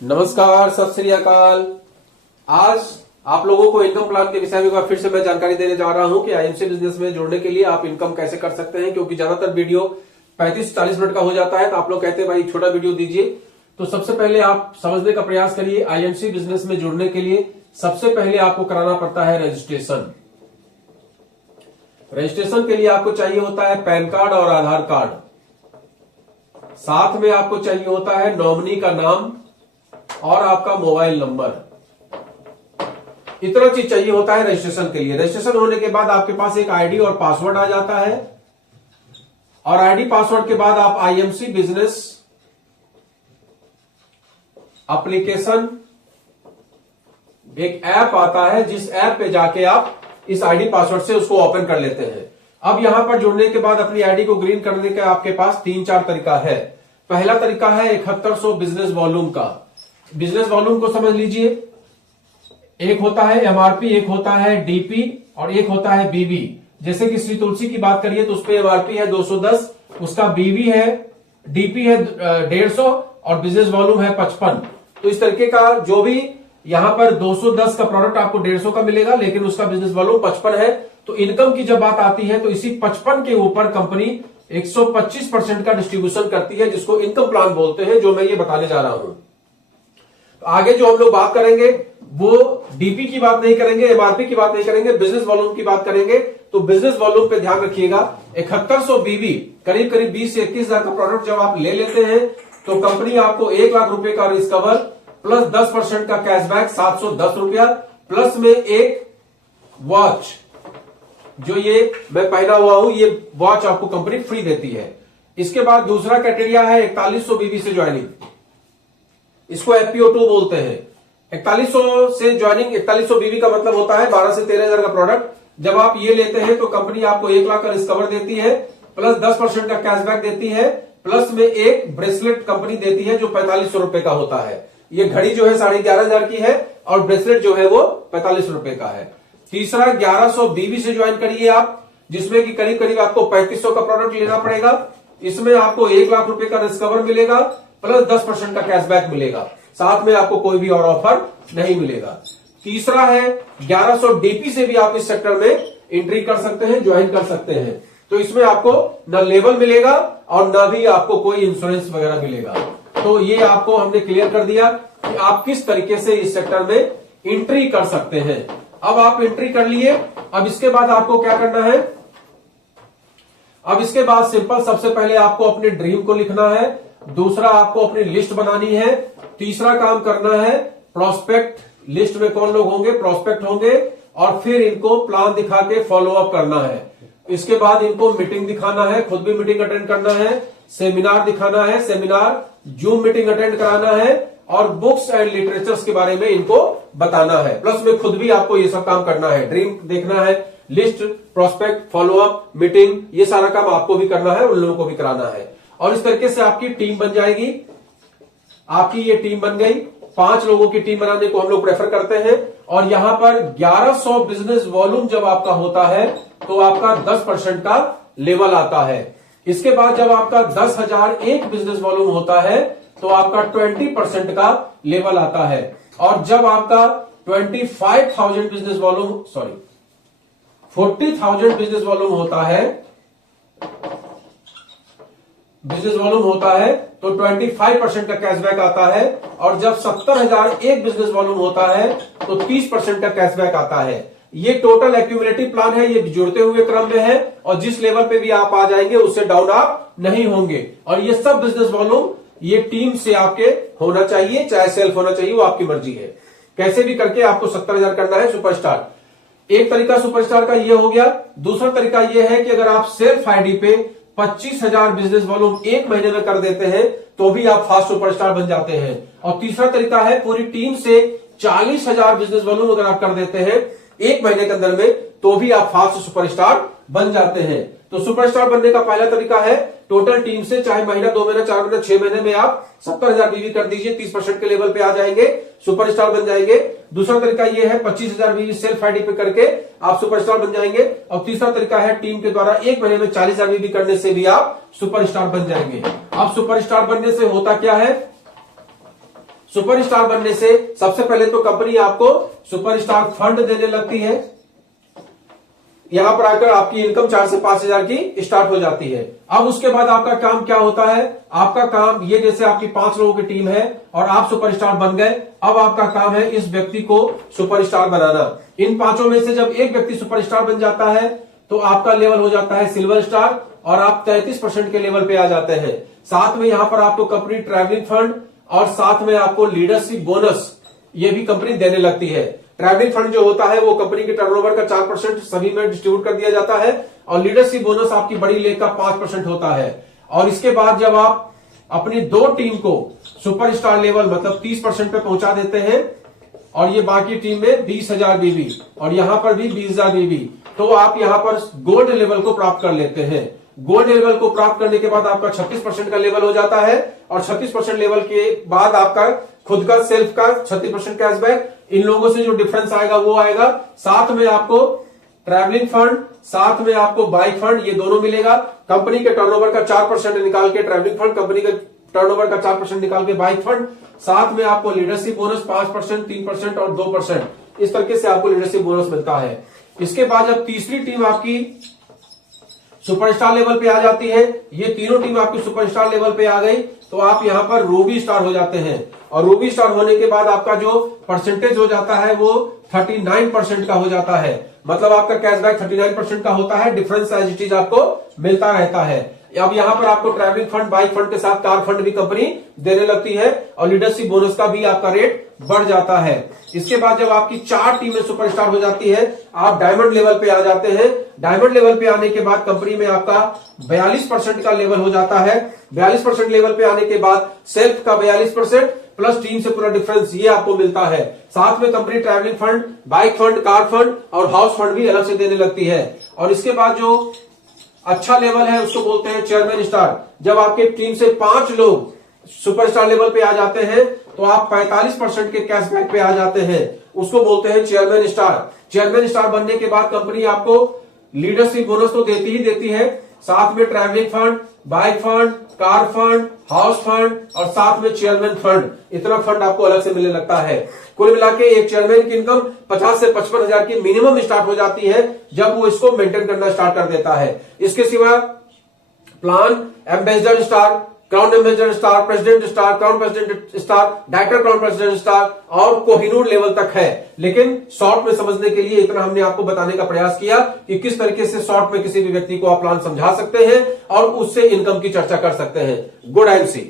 नमस्कार, सत श्री अकाल। आज आप लोगों को इनकम प्लान के विषय में एक बार फिर से मैं जानकारी देने जा रहा हूं कि आईएमसी बिजनेस में जुड़ने के लिए आप इनकम कैसे कर सकते हैं, क्योंकि ज्यादातर वीडियो 35-40 मिनट का हो जाता है। तो आप लोग कहते हैं भाई छोटा वीडियो दीजिए। तो सबसे पहले आप समझने का प्रयास करिए। आईएमसी बिजनेस में जुड़ने के लिए सबसे पहले आपको कराना पड़ता है रजिस्ट्रेशन। रजिस्ट्रेशन के लिए आपको चाहिए होता है पैन कार्ड और आधार कार्ड। साथ में आपको चाहिए होता है नॉमिनी का नाम और आपका मोबाइल नंबर। इतना चीज चाहिए होता है रजिस्ट्रेशन के लिए। रजिस्ट्रेशन होने के बाद आपके पास एक आईडी और पासवर्ड आ जाता है, और आईडी पासवर्ड के बाद आप आईएमसी बिजनेस एप्लीकेशन एक ऐप आता है, जिस ऐप पे जाके आप इस आईडी पासवर्ड से उसको ओपन कर लेते हैं। अब यहां पर जुड़ने के बाद अपनी आईडी को ग्रीन करने का आपके पास 3-4 तरीका है। पहला तरीका है 7100 बिजनेस वॉल्यूम का। बिजनेस वॉल्यूम को समझ लीजिए। एक होता है एमआरपी, एक होता है डीपी और एक होता है बीबी। जैसे कि श्री तुलसी की बात करिए तो उस पर एमआरपी है 210, उसका बीबी है, डीपी है 150 और बिजनेस वॉल्यूम है 55। तो इस तरीके का जो भी यहां पर 210 का प्रोडक्ट आपको 150 का मिलेगा, लेकिन उसका बिजनेस वॉल्यूम 55 है। तो इनकम की जब बात आती है तो इसी 55 के ऊपर कंपनी 125% का डिस्ट्रीब्यूशन करती है, जिसको इनकम प्लान बोलते हैं, जो मैं ये बताने जा रहा हूं। तो आगे जो हम लोग बात करेंगे वो डीपी की बात नहीं करेंगे, एमआरपी की बात नहीं करेंगे, बिजनेस वॉल्यूम की बात करेंगे। तो बिजनेस वॉल्यूम पे ध्यान रखिएगा। 7100 बीबी करीब करीब 20 से 21 हजार का प्रोडक्ट जब आप ले लेते हैं तो कंपनी आपको 1 लाख रुपए का रिस्क कवर प्लस 10% का कैशबैक 710 रुपया, प्लस में एक वॉच, जो ये मैं पहना हुआ हूं, ये वॉच आपको कंपनी फ्री देती है। इसके बाद दूसरा क्राइटेरिया है 4100 बीबी से ज्वाइनिंग। इसको एफपीओ2 बोलते हैं। 4100 से ज्वाइनिंग, 4100 बीबी का मतलब होता है 12 से 13 हजार का प्रोडक्ट। जब आप ये लेते हैं तो कंपनी आपको 1 लाख का रिस्क कवर देती है, प्लस 10% का कैशबैक देती है, प्लस में एक ब्रेसलेट कंपनी देती है जो 4500 रुपए का होता है। ये घड़ी जो है 11,500 की है और ब्रेसलेट जो है वो 45 रुपए का है। तीसरा 1100 बीबी से ज्वाइन करिए आप, जिसमें कि करीब करीब आपको 3500 का प्रोडक्ट लेना पड़ेगा। इसमें आपको 1 लाख रुपए का रिस्क कवर मिलेगा, प्लस 10% का कैशबैक मिलेगा, साथ में आपको कोई भी और ऑफर नहीं मिलेगा। तीसरा है 1100 डीपी से भी आप इस सेक्टर में एंट्री कर सकते हैं, ज्वाइन कर सकते हैं। तो इसमें आपको न लेवल मिलेगा और न भी आपको कोई इंश्योरेंस वगैरह मिलेगा। तो ये आपको हमने क्लियर कर दिया कि आप किस तरीके से इस सेक्टर में एंट्री कर सकते हैं। अब आप एंट्री कर लिए। अब इसके बाद आपको क्या करना है? अब इसके बाद सिंपल, सबसे पहले आपको अपने ड्रीम को लिखना है, दूसरा आपको अपनी लिस्ट बनानी है, तीसरा काम करना है प्रोस्पेक्ट, लिस्ट में कौन लोग होंगे, प्रोस्पेक्ट होंगे, और फिर इनको प्लान दिखा के फॉलो अप करना है। इसके बाद इनको मीटिंग दिखाना है, खुद भी मीटिंग अटेंड करना है, सेमिनार दिखाना है, सेमिनार जूम मीटिंग अटेंड कराना है, और बुक्स एंड लिटरेचर्स के बारे में इनको बताना है। प्लस में खुद भी आपको ये सब काम करना है। ड्रीम देखना है, list, prospect, follow up, meeting, ये सारा काम आपको भी करना है, उन लोगों को भी कराना है। और इस तरीके से आपकी टीम बन जाएगी। आपकी ये टीम बन गई। 5 लोगों की टीम बनाने को हम लोग प्रेफर करते हैं। और यहां पर 1100 बिजनेस वॉल्यूम जब आपका होता है तो आपका 10% का लेवल आता है। इसके बाद जब आपका 10,001 बिजनेस वॉल्यूम होता है तो आपका 20% का लेवल आता है। और जब आपका 40,000 बिजनेस वॉल्यूम होता है, तो 25% का कैशबैक आता है। और जब 70,001 बिजनेस वॉल्यूम होता है तो 30% का कैशबैक आता है। ये टोटल एक्यूमुलेटिव प्लान है, ये जुड़ते हुए क्रम में है, और जिस लेवल पे भी आप आ जाएंगे उससे डाउन आप नहीं होंगे। और ये सब बिजनेस वॉल्यूम ये टीम से आपके होना चाहिए, चाहे सेल्फ होना चाहिए, वो आपकी मर्जी है। कैसे भी करके आपको 70,000 करना है सुपरस्टार। एक तरीका सुपरस्टार का ये हो गया। दूसरा तरीका ये है कि अगर आप सेल्फ आईडी पे 25,000 बिजनेस वॉल्यूम 1 महीने में कर देते हैं तो भी आप फास्ट सुपरस्टार बन जाते हैं। और तीसरा तरीका है पूरी टीम से 40,000 बिजनेस वॉल्यूम अगर आप कर देते हैं 1 महीने के अंदर में, तो भी आप फास्ट सुपरस्टार बन जाते हैं। तो सुपरस्टार बनने का पहला तरीका है टोटल टीम से, चाहे महीना, 2 महीना, 4 महीना, 6 महीने में आप 70,000 बीवी कर दीजिए, 30% के लेवल पे आ जाएंगे, सुपरस्टार बन जाएंगे। दूसरा तरीका यह है 25,000 बीवी सेल्फ आईडी पे करके आप सुपरस्टार बन जाएंगे। और तीसरा तरीका है टीम के द्वारा 1 महीने में 40,000 बीवी करने से भी आप सुपरस्टार बन जाएंगे। अब सुपरस्टार बनने से होता क्या है, सुपरस्टार बनने से सबसे पहले तो कंपनी आपको सुपरस्टार फंड देने लगती है। यहां पर आकर आपकी इनकम 4 से 5 हजार की स्टार्ट हो जाती है। अब उसके बाद आपका काम क्या होता है, आपका काम ये जैसे आपकी 5 लोगों की टीम है और आप सुपरस्टार बन गए, अब आपका काम है इस व्यक्ति को सुपरस्टार बनाना। इन 5 में से जब एक व्यक्ति सुपरस्टार बन जाता है तो आपका लेवल हो जाता है सिल्वर स्टार और आप 33% के लेवल पे आ जाते हैं। साथ में यहां पर आपको कंपनी ट्रैवलिंग फंड और साथ में आपको लीडरशिप बोनस ये भी कंपनी देने लगती है। ट्रैवलिंग फंड जो होता है वो कंपनी के टर्नओवर का 4% सभी में डिस्ट्रीब्यूट कर दिया जाता है और लीडरशिप बोनस आपकी बड़ी लेग का 5% होता है। और इसके बाद जब आप अपनी 2 टीम को सुपरस्टार लेवल मतलब 30% पे पहुंचा देते हैं और ये बाकी टीम में 20,000 बीबी और यहां पर भी 20,000 बीबी, तो आप यहां पर गोल्ड लेवल को प्राप्त कर लेते हैं। गोल्ड लेवल को प्राप्त करने के बाद आपका 36% का लेवल हो जाता है और 36% लेवल के बाद आपका खुद का सेल्फ का 36% कैशबैक, इन लोगों से जो डिफरेंस आएगा वो आएगा। साथ में आपको ट्रैवलिंग फंड, साथ में आपको बाइक फंड, ये दोनों मिलेगा। कंपनी के टर्नओवर का 4% निकाल के ट्रैवलिंग फंड, कंपनी के टर्नओवर का 4% निकाल के बाइक फंड, साथ में आपको लीडरशिप बोनस 5%, 3% और 2%, इस तरीके से आपको लीडरशिप बोनस मिलता है। इसके बाद जब तीसरी टीम आपकी सुपरस्टार लेवल पे आ जाती है, ये तीनों टीम आपकी सुपरस्टार लेवल पे आ गई तो आप यहां पर रूबी स्टार हो जाते हैं और रूबी स्टार होने के बाद आपका जो परसेंटेज हो जाता है वो 39% का हो जाता है। मतलब आपका कैशबैक 39% का होता है, डिफरेंस एज इट इज आपको मिलता रहता है। अब यहां पर आपको ट्रैवलिंग फंड, बाइक फंड के साथ कार फंड भी कंपनी देने लगती है और लीडरशिप बोनस का भी आपका रेट बढ़ जाता है। इसके बाद जब आपकी 4 टीमें सुपरस्टार हो जाती है, आप डायमंड लेवल पे आ जाते हैं। डायमंड लेवल पे आने के बाद कंपनी में आपका 42% का लेवल हो जाता है। 42% लेवल पे आने के बाद सेल्फ का 42% प्लस टीम से पूरा डिफरेंस ये आपको मिलता है। साथ में company travelling fund, bike fund, car fund और हाउस फंड भी अलग से देने लगती है। और इसके बाद जो अच्छा लेवल है उसको बोलते हैं चेयरमैन स्टार। जब आपके टीम से 5 लोग सुपरस्टार लेवल पे आ जाते हैं तो आप 45% के कैशबैक पे आ जाते हैं, उसको बोलते हैं चेयरमैन स्टार। चेयरमैन स्टार बनने के बाद कंपनी आपको लीडरशिप बोनस तो देती ही देती है, साथ में travelling fund, bike fund, car fund, house fund और साथ में चेयरमैन फंड, इतना फंड आपको अलग से मिलने लगता है। कुल मिला के एक चेयरमैन की इनकम 50 से 55 हजार की मिनिमम स्टार्ट हो जाती है जब वो इसको मेंटेन करना स्टार्ट कर देता है। इसके सिवा plan, ambassador star, crown ambassador star, president star, crown president star, director crown president star और कोहिनूर लेवल तक है। लेकिन शॉर्ट में समझने के लिए इतना हमने आपको बताने का प्रयास किया कि किस तरीके से शॉर्ट में किसी भी व्यक्ति को आप प्लान समझा सकते हैं और उससे इनकम की चर्चा कर सकते हैं। Good and C.